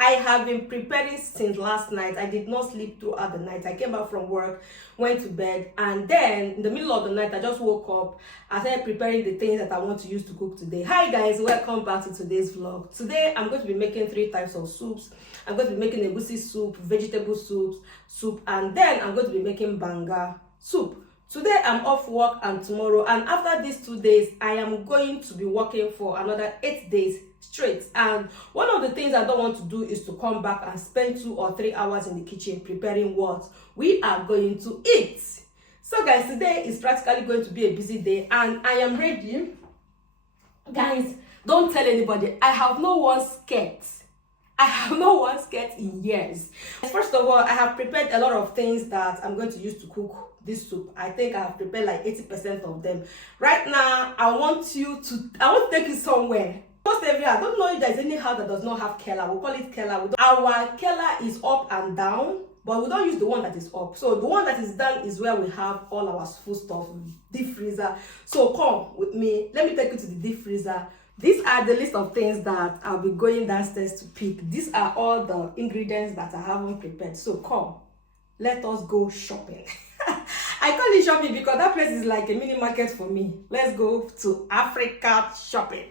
I have been preparing since last night. I did not sleep throughout the night. I came back from work, went to bed, and then in the middle of the night, I just woke up. I started preparing the things that I want to use to cook today. Hi guys, welcome back to today's vlog. Today, I'm going to be making 3 types of soups. I'm going to be making egusi soup, vegetable soup, and then I'm going to be making banga soup. Today I'm off work and tomorrow, and after these 2 days I am going to be working for another 8 days straight. And one of the things I don't want to do is to come back and spend 2 or 3 hours in the kitchen preparing what we are going to eat. So guys, today is practically going to be a busy day and I am ready. Guys, don't tell anybody, I have no one skirt. I have no one skirt in years. First of all, I have prepared a lot of things that I'm going to use to cook this soup. I think I have prepared like 80% of them. Right now, I want to take you somewhere. Most everywhere, I don't know if there's any house that does not have Keller. We call it Keller. Our Keller is up and down, but we don't use the one that is up. So the one that is down is where we have all our food stuff, deep freezer. So come with me. Let me take you to the deep freezer. These are the list of things that I'll be going downstairs to pick. These are all the ingredients that I haven't prepared. So come, let us go shopping. I call it shopping because that place is like a mini market for me. Let's go to Africa shopping.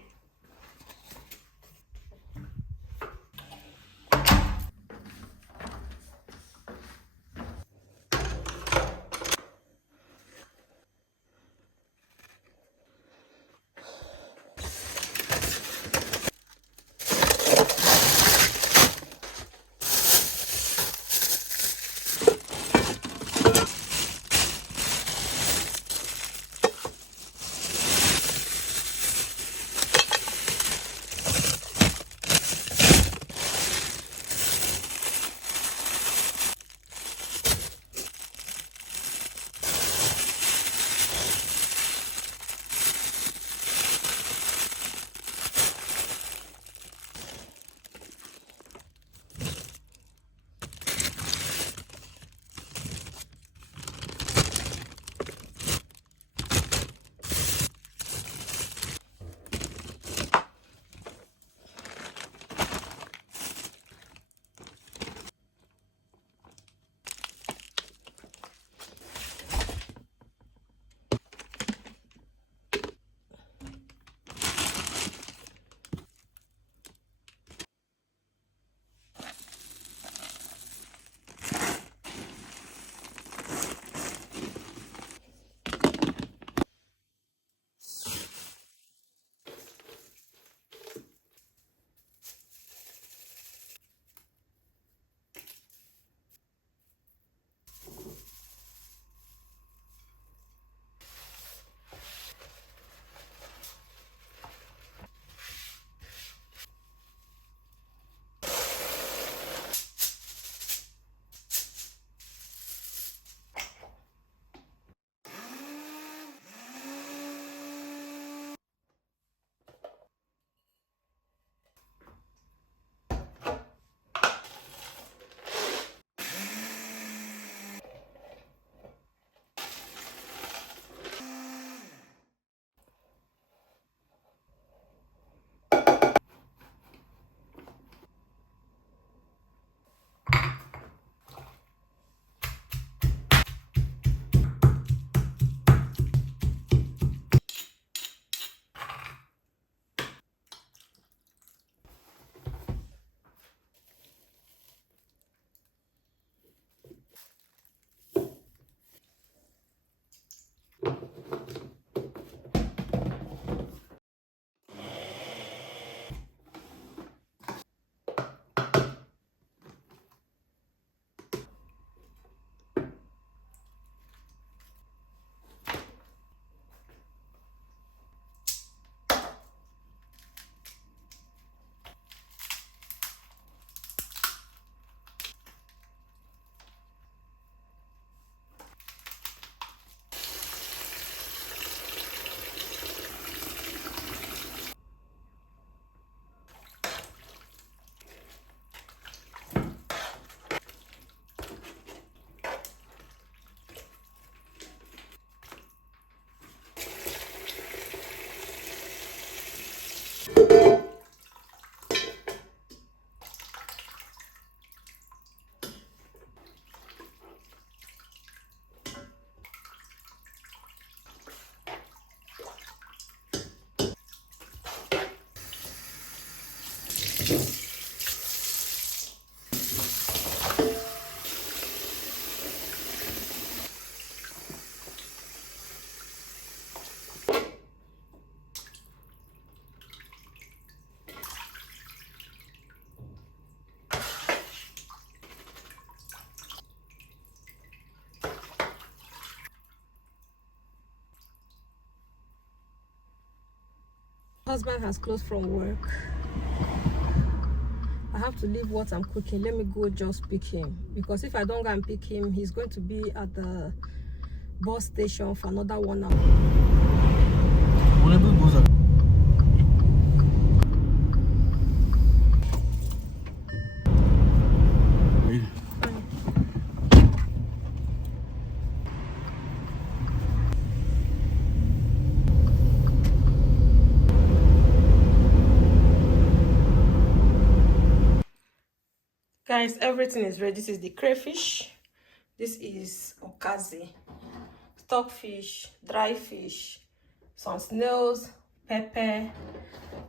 Husband has closed from work. I have to leave what I'm cooking. Let me go just pick him, because if I don't go and pick him, he's going to be at the bus station for another 1 hour. Guys, everything is ready. This is the crayfish. This is okazi, stockfish, dry fish, some snails, pepper,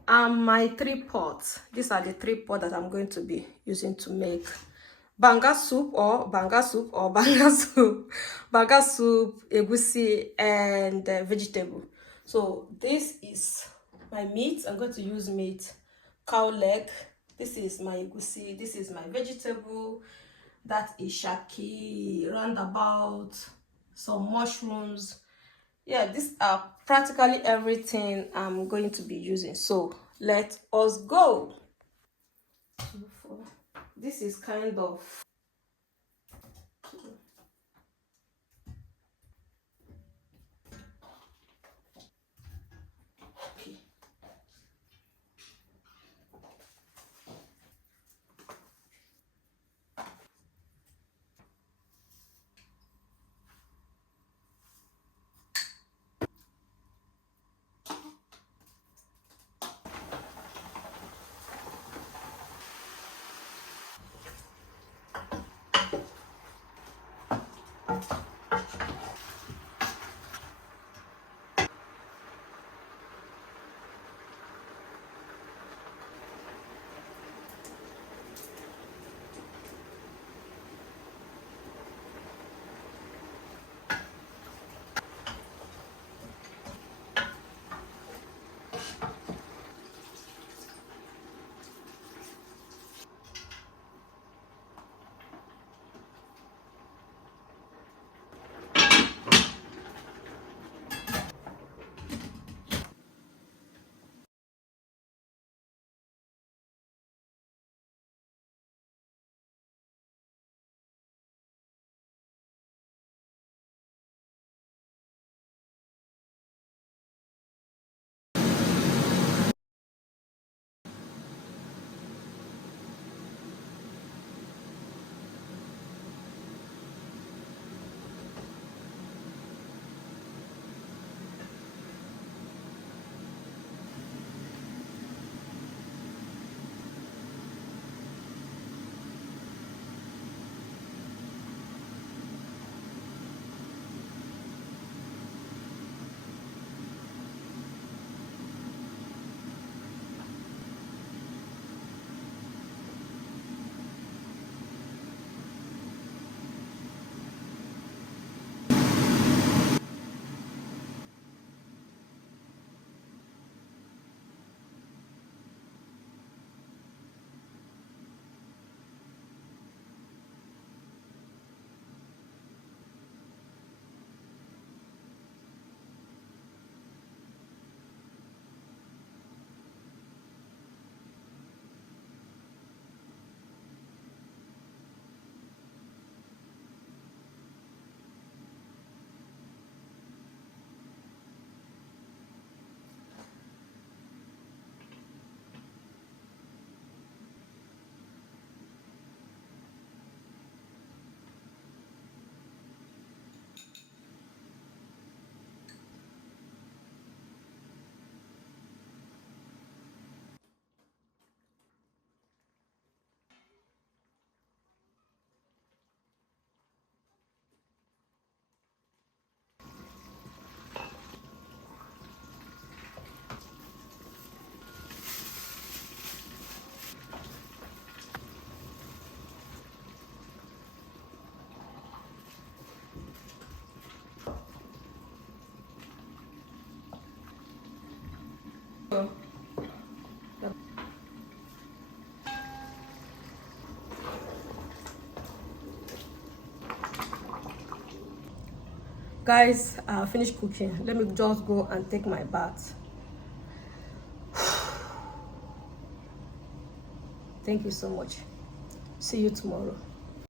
and my 3 pots. These are the 3 pots that I'm going to be using to make banga soup, egusi, and vegetable. So this is my meat. I'm going to use meat, cow leg. This is my egusi. This is my vegetable. That is shaki, roundabout, some mushrooms. Yeah, these are practically everything I'm going to be using. So let us go. This is kind of okay. Guys, finished cooking. Let me just go and take my bath. Thank you so much. See you tomorrow.